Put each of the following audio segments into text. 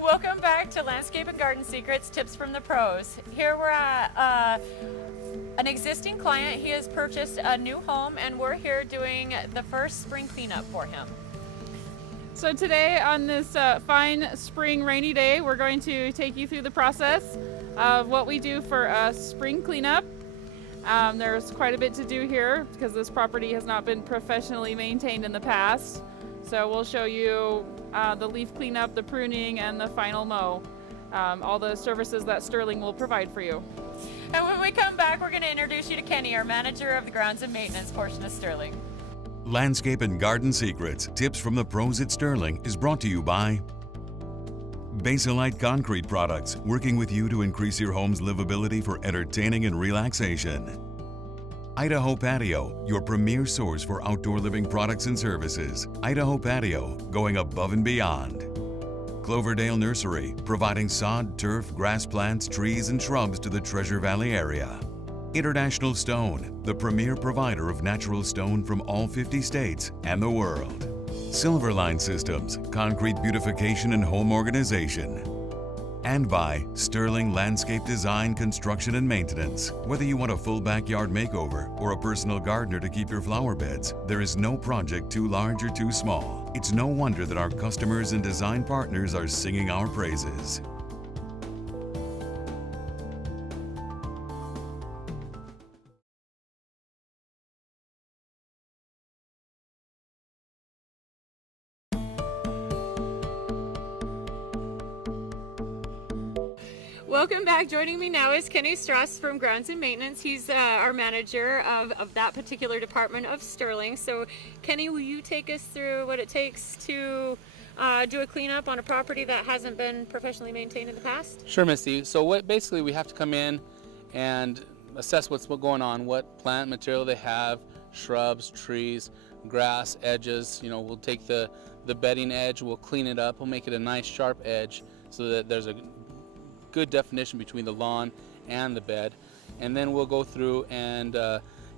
Welcome back to Landscape and Garden Secrets, Tips from the Pros. Here we're at an existing client. He has purchased a new home and we're here doing the first spring cleanup for him. So today on this fine spring rainy day, we're going to take you through the process of what we do for a spring cleanup. There's quite a bit to do here because this property has not been professionally maintained in the past. So we'll show you the leaf cleanup, the pruning, and the final mow. All the services that Sterling will provide for you. And when we come back, we're going to introduce you to Kenny, our manager of the grounds and maintenance portion of Sterling. Landscape and Garden Secrets, Tips from the Pros at Sterling is brought to you by Basilite Concrete Products, working with you to increase your home's livability for entertaining and relaxation. Idaho Patio, your premier source for outdoor living products and services. Idaho Patio, going above and beyond. Cloverdale Nursery, providing sod, turf, grass plants, trees, and shrubs to the Treasure Valley area. International Stone, the premier provider of natural stone from all 50 states and the world. Silverline Systems, concrete beautification and home organization. And by Sterling Landscape Design, Construction and Maintenance. Whether you want a full backyard makeover or a personal gardener to keep your flower beds, there is no project too large or too small. It's no wonder that our customers and design partners are singing our praises. Welcome back. Joining me now is Kenny Strauss from Grounds and Maintenance. He's our manager of that particular department of Sterling. So Kenny, will you take us through what it takes to do a cleanup on a property that hasn't been professionally maintained in the past? Sure, Misty. So basically we have to come in and assess what's going on, what plant material they have, shrubs, trees, grass, edges. You know, we'll take the bedding edge, we'll clean it up, we'll make it a nice sharp edge so that there's a good definition between the lawn and the bed. And then we'll go through and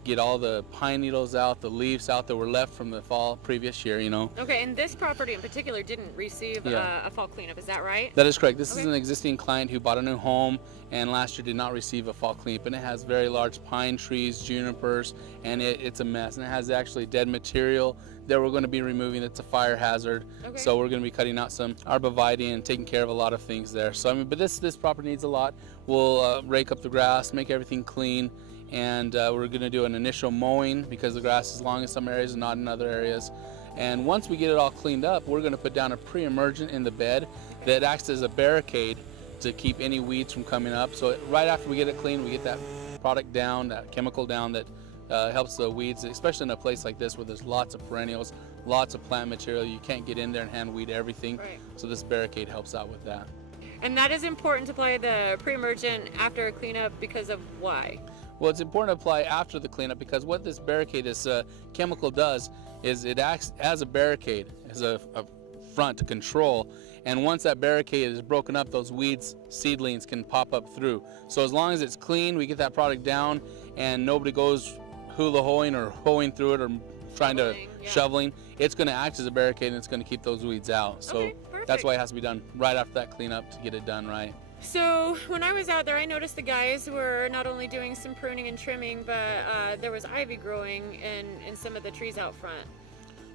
get all the pine needles out, the leaves out that were left from the fall previous year, you know. Okay, and this property in particular didn't receive a fall cleanup, is that right? That is correct. This is an existing client who bought a new home and last year did not receive a fall cleanup, and it has very large pine trees, junipers, and it's a mess. And it has actually dead material that we're going to be removing. It's a fire hazard. Okay. So we're going to be cutting out some arborvitae and taking care of a lot of things there. So I mean, but this property needs a lot. We'll rake up the grass, make everything clean, and we're going to do an initial mowing because the grass is long in some areas and not in other areas. And once we get it all cleaned up, we're going to put down a pre-emergent in the bed that acts as a barricade to keep any weeds from coming up. So right after we get it clean, we get that product down, that chemical down that helps the weeds, especially in a place like this where there's lots of perennials, lots of plant material. You can't get in there and hand weed everything. Right. So this barricade helps out with that. And that is important to apply the pre-emergent after a cleanup because of why? Well, it's important to apply after the cleanup because what this barricade, this chemical does is it acts as a barricade, as a front to control. And once that barricade is broken up, those weeds, seedlings can pop up through. So as long as it's clean, we get that product down and nobody goes hula hoeing or hoeing through it or trying to shoveling, it's going to act as a barricade and it's going to keep those weeds out. So that's why it has to be done right after that cleanup to get it done right. So when I was out there, I noticed the guys were not only doing some pruning and trimming, but there was ivy growing in some of the trees out front.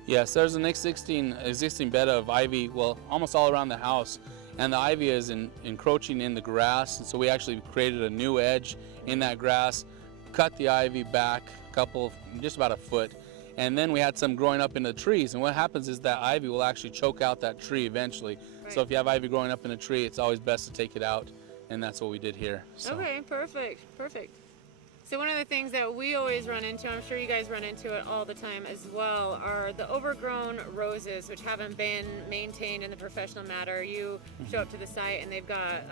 Yes, there's an existing bed of ivy, well, almost all around the house, and the ivy is encroaching in the grass, and so we actually created a new edge in that grass, cut the ivy back just about a foot, and then we had some growing up in the trees, and what happens is that ivy will actually choke out that tree eventually. Right. So if you have ivy growing up in a tree, it's always best to take it out, and that's what we did here. So. Okay, perfect. So one of the things that we always run into, I'm sure you guys run into it all the time as well, are the overgrown roses which haven't been maintained in the professional manner. You show up to the site and they've got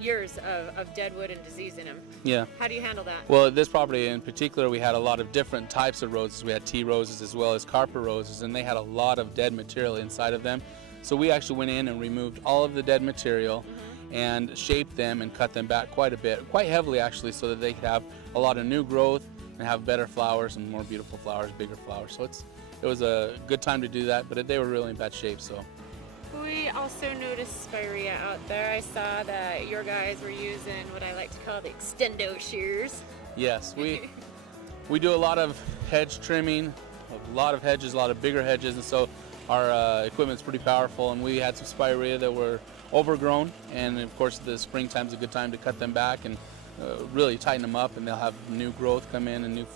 years of dead wood and disease in them. Yeah. How do you handle that? Well, this property in particular, we had a lot of different types of roses. We had tea roses as well as carper roses, and they had a lot of dead material inside of them. So we actually went in and removed all of the dead material and shaped them and cut them back quite a bit, quite heavily actually, so that they could have a lot of new growth and have better flowers and more beautiful flowers, bigger flowers. So it was a good time to do that, but they were really in bad shape. So We also noticed spirea out there. I saw that your guys were using what I like to call the extendo shears. Yes, we do a lot of hedge trimming, a lot of hedges, a lot of bigger hedges, and so our equipment's pretty powerful. And we had some spirea that were overgrown, and of course the springtime's a good time to cut them back and really tighten them up, and they'll have new growth come in and new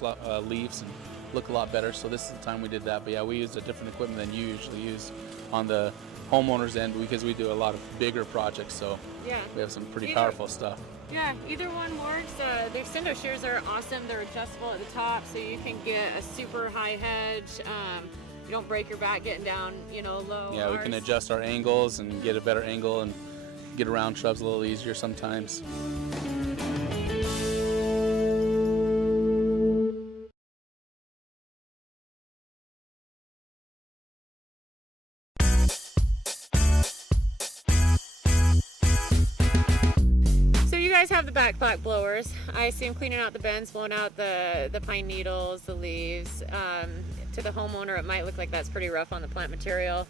leaves and look a lot better. So this is the time we did that. But yeah, we used a different equipment than you usually use on the homeowners end, because we do a lot of bigger projects, so Yeah. we have some pretty powerful stuff. Yeah, either one works. The extendo shears are awesome. They're adjustable at the top, so you can get a super high hedge. You don't break your back getting down, low. Yeah, we can adjust our angles and get a better angle and get around shrubs a little easier sometimes. So you guys have the backpack blowers. I assume cleaning out the bends, blowing out the pine needles, the leaves. To the homeowner, it might look like that's pretty rough on the plant material.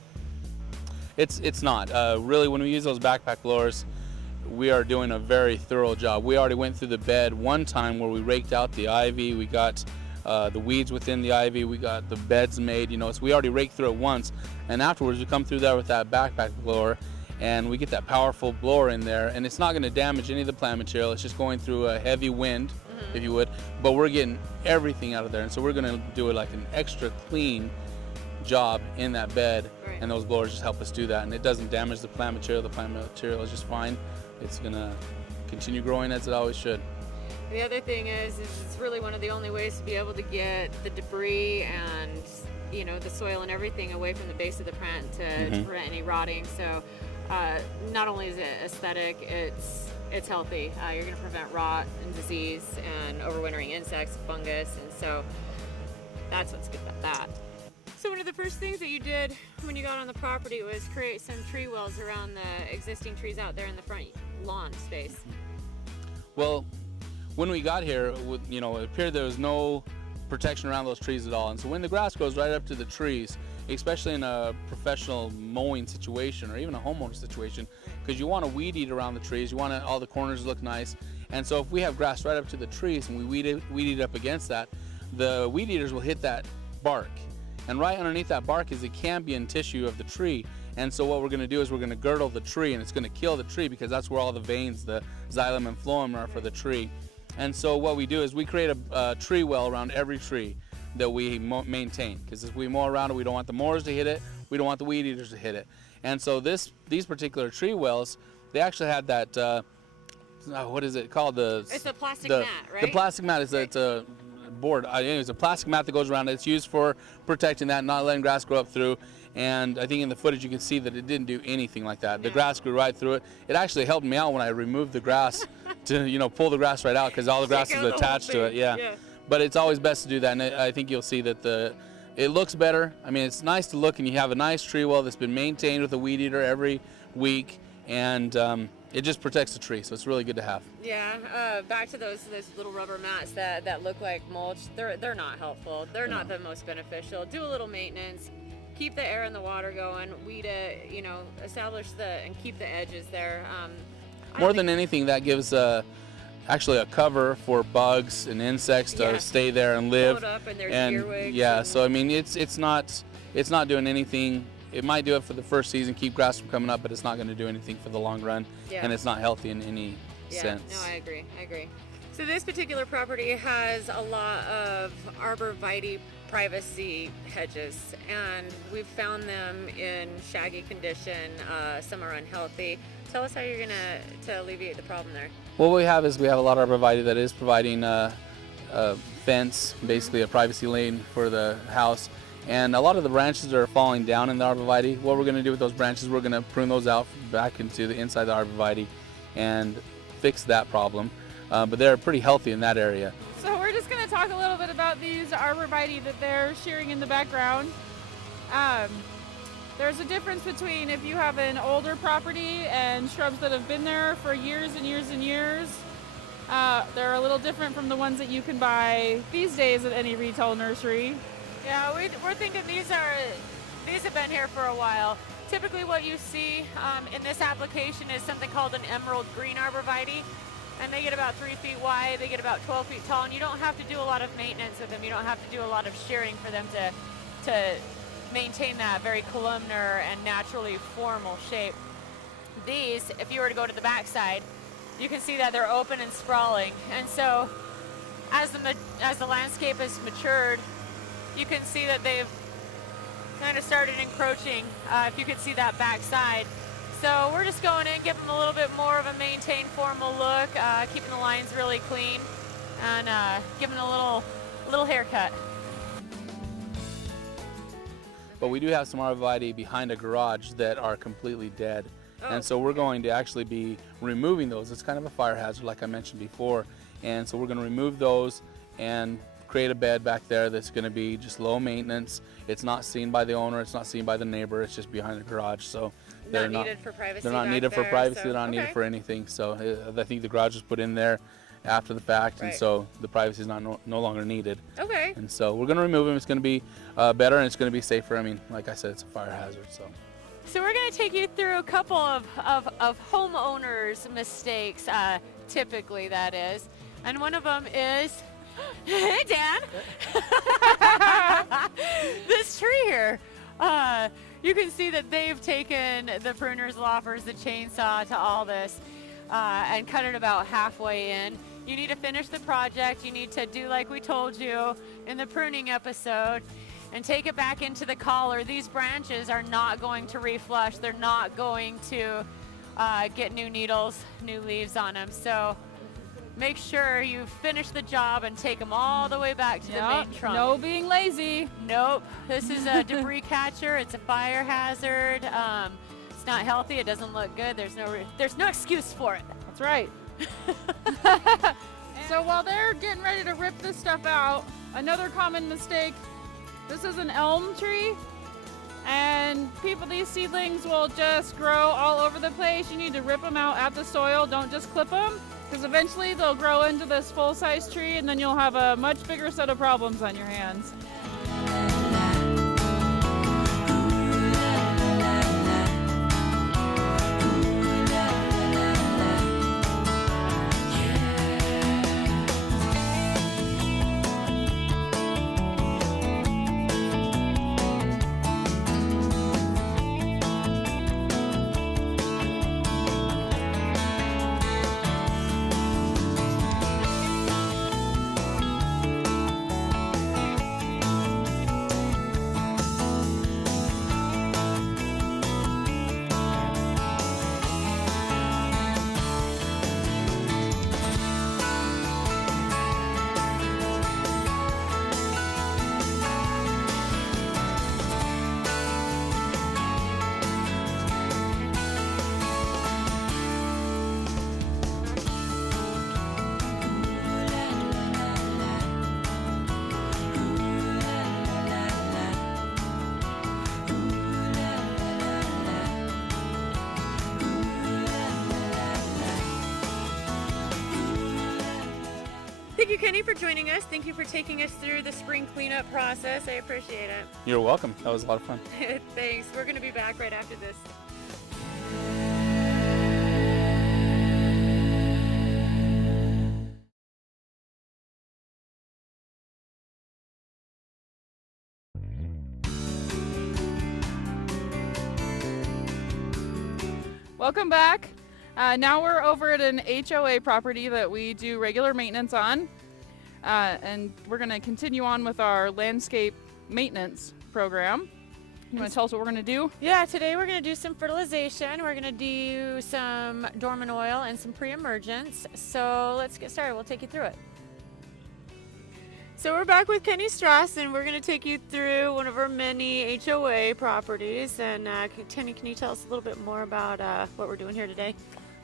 It's not. Really, when we use those backpack blowers, we are doing a very thorough job. We already went through the bed one time where we raked out the ivy, we got the weeds within the ivy, we got the beds made, so we already raked through it once, and afterwards we come through there with that backpack blower, and we get that powerful blower in there, and it's not going to damage any of the plant material. It's just going through a heavy wind, if you would, but we're getting everything out of there, and so we're going to do it like an extra clean job in that bed. Right. And those blowers just help us do that, and it doesn't damage the plant material. The plant material is just fine. It's going to continue growing as it always should. The other thing is it's really one of the only ways to be able to get the debris and the soil and everything away from the base of the plant to prevent any rotting. So not only is it aesthetic, it's healthy. You're going to prevent rot and disease and overwintering insects, fungus, and so that's what's good about that. So one of the first things that you did when you got on the property was create some tree wells around the existing trees out there in the front lawn space. Well, when we got here, it appeared there was no protection around those trees at all. And so when the grass grows right up to the trees, especially in a professional mowing situation or even a homeowner situation, because you want to weed eat around the trees, you want all the corners to look nice. And so if we have grass right up to the trees and we weed eat up against that, the weed eaters will hit that bark. And right underneath that bark is the cambium tissue of the tree. And so what we're going to do is we're going to girdle the tree, and it's going to kill the tree because that's where all the veins, the xylem and phloem, are for the tree. And so what we do is we create a tree well around every tree that we maintain, because if we mow around it, we don't want the mowers to hit it, we don't want the weed eaters to hit it. And so these particular tree wells, they actually had that what is it called? It's a plastic mat, right? The plastic mat is it's a board. It's a plastic mat that goes around it. It's used for protecting that, not letting grass grow up through. And I think in the footage you can see that it didn't do anything like that. The grass grew right through it. It actually helped me out when I removed the grass to pull the grass right out, because all the grass is attached to it. Yeah. But it's always best to do that, and I think you'll see that it looks better. I mean, it's nice to look, and you have a nice tree well that's been maintained with a weed eater every week, and it just protects the tree, so it's really good to have. Yeah, back to those little rubber mats that look like mulch. They're not helpful. They're not the most beneficial. Do a little maintenance, keep the air and the water going, weed it, establish and keep the edges there. More than anything, that gives actually a cover for bugs and insects to stay there and live. Float up, and there's earwigs. Yeah, so I mean, it's not doing anything. It might do it for the first season, keep grass from coming up, but it's not going to do anything for the long run, and it's not healthy in any sense. No, I agree. So this particular property has a lot of arborvitae privacy hedges, and we've found them in shaggy condition. Some are unhealthy. Tell us how you're going to alleviate the problem there. What we have is we have a lot of arborvitae that is providing a fence, basically a privacy lane for the house. And a lot of the branches are falling down in the arborvitae. What we're going to do with those branches, we're going to prune those out back into the inside of the arborvitae and fix that problem. But they're pretty healthy in that area. So we're just going to talk a little bit about these arborvitae that they're shearing in the background. There's a difference between if you have an older property and shrubs that have been there for years and years and years. They're a little different from the ones that you can buy these days at any retail nursery. Yeah, we're thinking these have been here for a while. typically what you see in this application is something called an emerald green arborvitae, and they get about 3 feet wide, they get about 12 feet tall, and you don't have to do a lot of maintenance with them. You don't have to do a lot of shearing for them to maintain that very columnar and naturally formal shape. These, if you were to go to the back side, you can see that they're open and sprawling, and so as the landscape has matured, you can see that they've kind of started encroaching, if you could see that back side. So we're just going in, giving them a little bit more of a maintained formal look, keeping the lines really clean, and giving a little haircut. But we do have some arborvitae behind a garage that are completely dead. Oh, And so we're going to actually be removing those. It's kind of a fire hazard, like I mentioned before. And so we're going to remove those and create a bed back there that's going to be just low maintenance. It's not seen by the owner, it's not seen by the neighbor, it's just behind the garage. So they're Not needed for privacy. They're not back needed for there, privacy, so- they're not needed okay. for anything. So I think the garage was put in there after the fact, and Right. so the privacy is no longer needed. Okay. And so we're going to remove them. It's going to be better, and it's going to be safer. I mean, like I said, it's a fire hazard. So we're going to take you through a couple of homeowners' mistakes, typically that is. And one of them is, hey Dan, this tree here. You can see that they've taken the pruner's loppers, the chainsaw to all this, and cut it about halfway in. You need to finish the project. You need to do like we told you in the pruning episode and take it back into the collar. These branches are not going to reflush. They're not going to get new needles, new leaves on them. So make sure you finish the job and take them all the way back to the main trunk. No being lazy. Nope. This is a debris catcher. It's a fire hazard. It's not healthy. It doesn't look good. There's no excuse for it. That's right. So while they're getting ready to rip this stuff out, another common mistake, this is an elm tree, and these seedlings will just grow all over the place. You need to rip them out at the soil, don't just clip them, because eventually they'll grow into this full-size tree, and then you'll have a much bigger set of problems on your hands. Thank you, Kenny, for joining us. Thank you for taking us through the spring cleanup process. I appreciate it. You're welcome. That was a lot of fun. Thanks. We're going to be back right after this. Welcome back. Now we're over at an HOA property that we do regular maintenance on, and we're going to continue on with our landscape maintenance program. You want to tell us what we're going to do? Yeah, today we're going to do some fertilization. We're going to do some dormant oil and some pre-emergence. So let's get started. We'll take you through it. So we're back with Kenny Strauss, and we're going to take you through one of our many HOA properties. And Kenny, can you tell us a little bit more about what we're doing here today?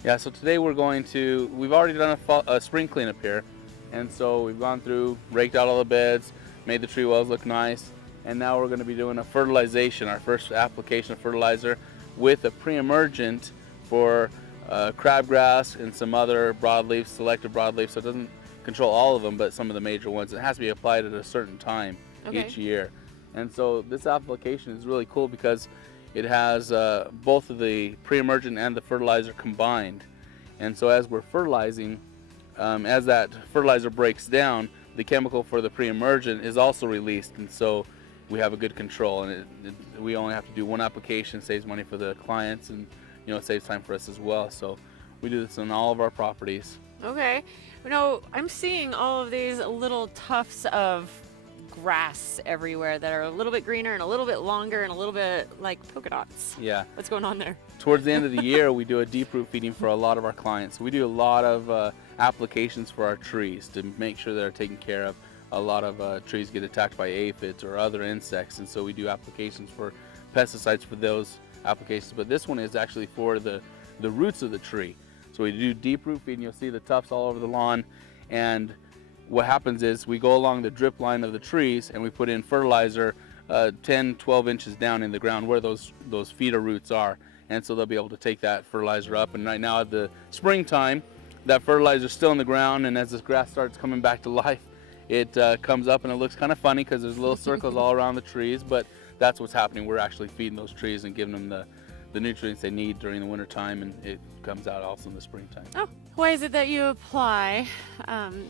Yeah, so today we've already done a spring cleanup here. And so we've gone through, raked out all the beds, made the tree wells look nice. And now we're going to be doing a fertilization, our first application of fertilizer with a pre-emergent for crabgrass and some other broadleaf, selective broadleaf. So it doesn't control all of them, but some of the major ones. It has to be applied at a certain time each year. And so this application is really cool because it has both of the pre-emergent and the fertilizer combined. And so as we're fertilizing, as that fertilizer breaks down, the chemical for the pre-emergent is also released, and so we have a good control. And we only have to do one application, saves money for the clients, and it saves time for us as well. So we do this on all of our properties. Okay. I'm seeing all of these little tufts of grass everywhere that are a little bit greener and a little bit longer and a little bit like polka dots. Yeah. What's going on there? Towards the end of the year, we do a deep root feeding for a lot of our clients. We do a lot of applications for our trees to make sure they're taken care of. A lot of trees get attacked by aphids or other insects, and so we do applications for pesticides for those applications. But this one is actually for the roots of the tree. So we do deep root feeding. You'll see the tufts all over the lawn, and what happens is we go along the drip line of the trees and we put in fertilizer 10, 12 inches down in the ground where those feeder roots are. And so they'll be able to take that fertilizer up. And right now at the springtime, that fertilizer is still in the ground, and as this grass starts coming back to life, it comes up, and it looks kind of funny because there's little circles all around the trees, but that's what's happening. We're actually feeding those trees and giving them the nutrients they need during the winter time, and it comes out also in the springtime. Oh, why is it that you apply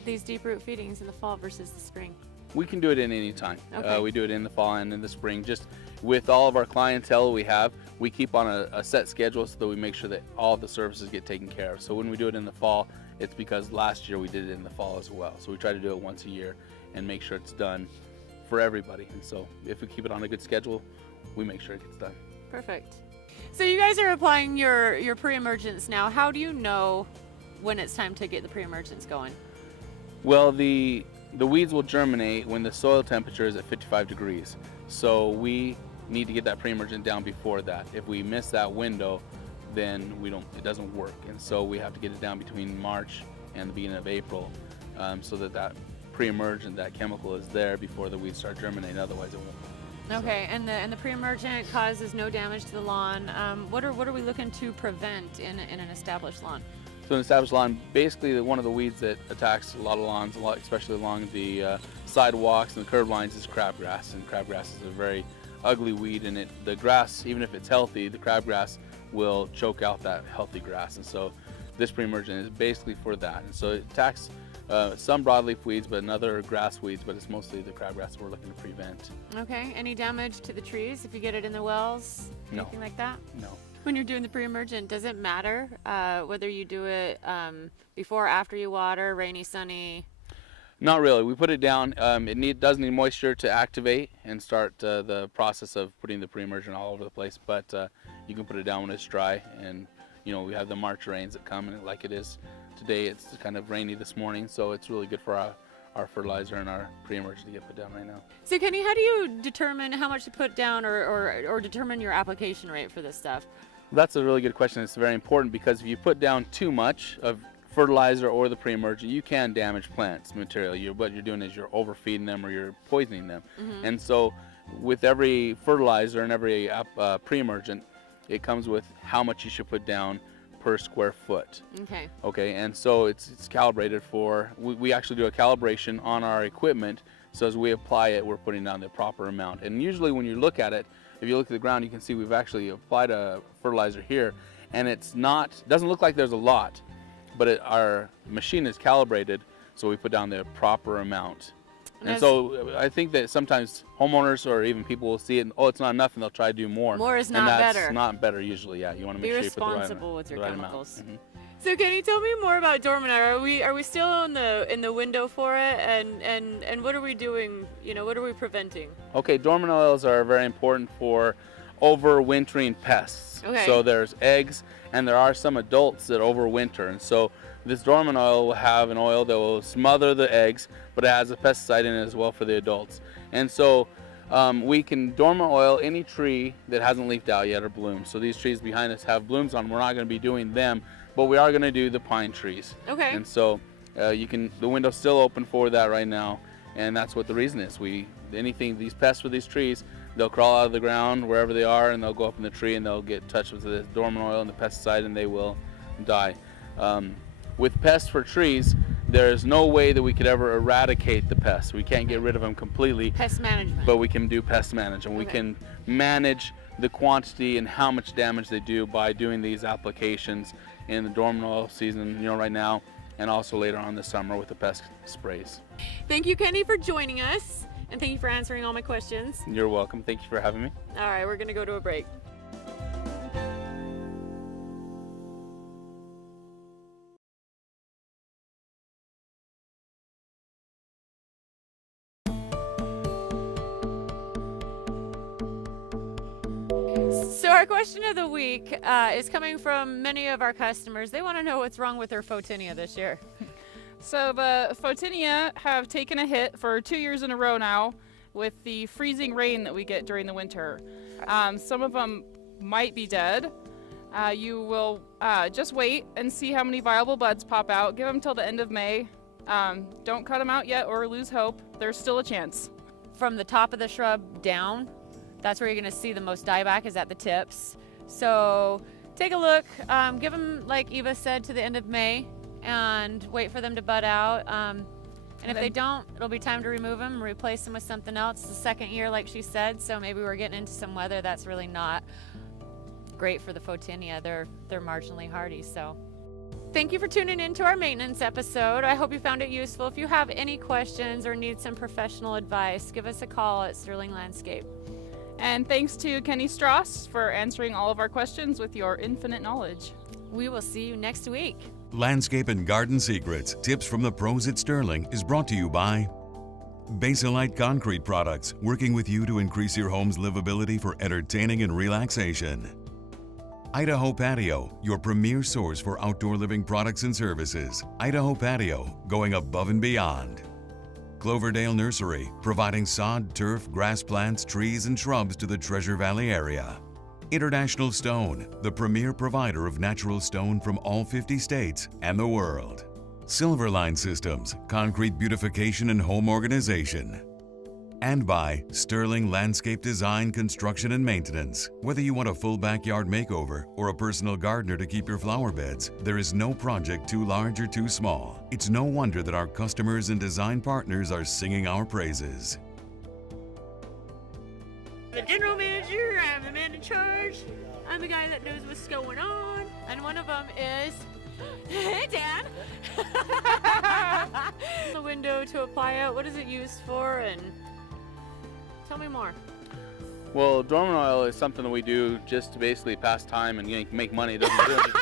these deep root feedings in the fall versus the spring? We can do it in any time. Okay. We do it in the fall and in the spring. Just with all of our clientele we keep on a set schedule so that we make sure that all of the services get taken care of. So when we do it in the fall, it's because last year we did it in the fall as well. So we try to do it once a year and make sure it's done for everybody. And so if we keep it on a good schedule, we make sure it gets done. Perfect. So you guys are applying your pre-emergence now. How do you know when it's time to get the pre-emergence going? Well, the weeds will germinate when the soil temperature is at 55 degrees. So we need to get that pre-emergent down before that. If we miss that window, then it doesn't work. And so we have to get it down between March and the beginning of April, so that pre-emergent, that chemical, is there before the weeds start germinating. Otherwise it won't. Okay, and the pre-emergent causes no damage to the lawn. What are we looking to prevent in an established lawn? So an established lawn, basically one of the weeds that attacks a lot of lawns, especially along the sidewalks and the curb lines, is crabgrass. And crabgrass is a very ugly weed, and the grass, even if it's healthy, the crabgrass will choke out that healthy grass. And so this pre-emergent is basically for that. And so it attacks some broadleaf weeds, but other grass weeds, but it's mostly the crabgrass we're looking to prevent. Okay, any damage to the trees if you get it in the wells? No. Anything like that? No. When you're doing the pre-emergent, does it matter whether you do it before or after you water, rainy, sunny? Not really. We put it down. It does need moisture to activate and start the process of putting the pre-emergent all over the place, but you can put it down when it's dry. And we have the March rains that come, and like it is today, it's kind of rainy this morning, so it's really good for our fertilizer and our pre-emergent to get put down right now. So Kenny, how do you determine how much to put down or determine your application rate for this stuff? That's a really good question. It's very important because if you put down too much of fertilizer or the pre-emergent, you can damage plants material. What you're doing is you're overfeeding them or you're poisoning them. Mm-hmm. And so with every fertilizer and every pre-emergent, it comes with how much you should put down per square foot. Okay, and so it's calibrated for, we actually do a calibration on our equipment, so as we apply it, we're putting down the proper amount. And usually when you look at it, if you look at the ground, you can see we've actually applied a fertilizer here, and doesn't look like there's a lot, but our machine is calibrated, so we put down the proper amount. And so I think that sometimes homeowners or even people will see it and, it's not enough, and they'll try to do more. More is not better. That's not better usually, yeah. You want to make sure you put the right amount. Be responsible with your chemicals. Mm-hmm. So can you tell me more about Dorminar? Are we still in the window for it? And what are we doing? What are we preventing? Okay, dormant oils are very important for overwintering pests. Okay. So there's eggs, and there are some adults that overwinter. And so this dormant oil will have an oil that will smother the eggs, but it has a pesticide in it as well for the adults. And so we can dormant oil any tree that hasn't leafed out yet or bloomed. So these trees behind us have blooms on them. We're not going to be doing them, but we are going to do the pine trees. Okay. And so the window's still open for that right now, and that's what the reason is. These pests with these trees, they'll crawl out of the ground wherever they are, and they'll go up in the tree, and they'll get touched with the dormant oil and the pesticide, and they will die. With pests for trees, there's no way that we could ever eradicate the pests. We can't get rid of them completely. Pest management. But we can do pest management. Okay. We can manage the quantity and how much damage they do by doing these applications in the dormant oil season, you know, right now, and also later on this summer with the pest sprays. Thank you, Kenny, for joining us, and thank you for answering all my questions. You're welcome. Thank you for having me. All right, we're gonna go to a break. So our question of the week is coming from many of our customers. They want to know what's wrong with their Photinia this year. So the Photinia have taken a hit for 2 years in a row now with the freezing rain that we get during the winter. Some of them might be dead. You will just wait and see how many viable buds pop out. Give them till the end of May. Don't cut them out yet or lose hope. There's still a chance. From the top of the shrub down, that's where you're going to see the most dieback, is at the tips. So take a look, give them, like Eva said, to the end of May and wait for them to bud out. And if they don't, it'll be time to remove them, replace them with something else. It's the second year, like she said, so maybe we're getting into some weather that's really not great for the Photinia. They're marginally hardy, so. Thank you for tuning in to our maintenance episode. I hope you found it useful. If you have any questions or need some professional advice, give us a call at Sterling Landscape. And thanks to Kenny Strauss for answering all of our questions with your infinite knowledge. We will see you next week. Landscape and Garden Secrets, tips from the pros at Sterling is brought to you by Basilite Concrete Products, working with you to increase your home's livability for entertaining and relaxation. Idaho Patio, your premier source for outdoor living products and services. Idaho Patio, going above and beyond. Cloverdale Nursery, providing sod, turf, grass plants, trees, and shrubs to the Treasure Valley area. International Stone, the premier provider of natural stone from all 50 states and the world. Silverline Systems, concrete beautification and home organization. And by Sterling Landscape Design, Construction, and Maintenance. Whether you want a full backyard makeover or a personal gardener to keep your flower beds, there is no project too large or too small. It's no wonder that our customers and design partners are singing our praises. I'm the general manager, I'm the man in charge, I'm the guy that knows what's going on, and one of them is, hey Dan! The window to apply it, what is it used for, and tell me more. Well, dormant oil is something that we do just to basically pass time and make money. It doesn't do anything.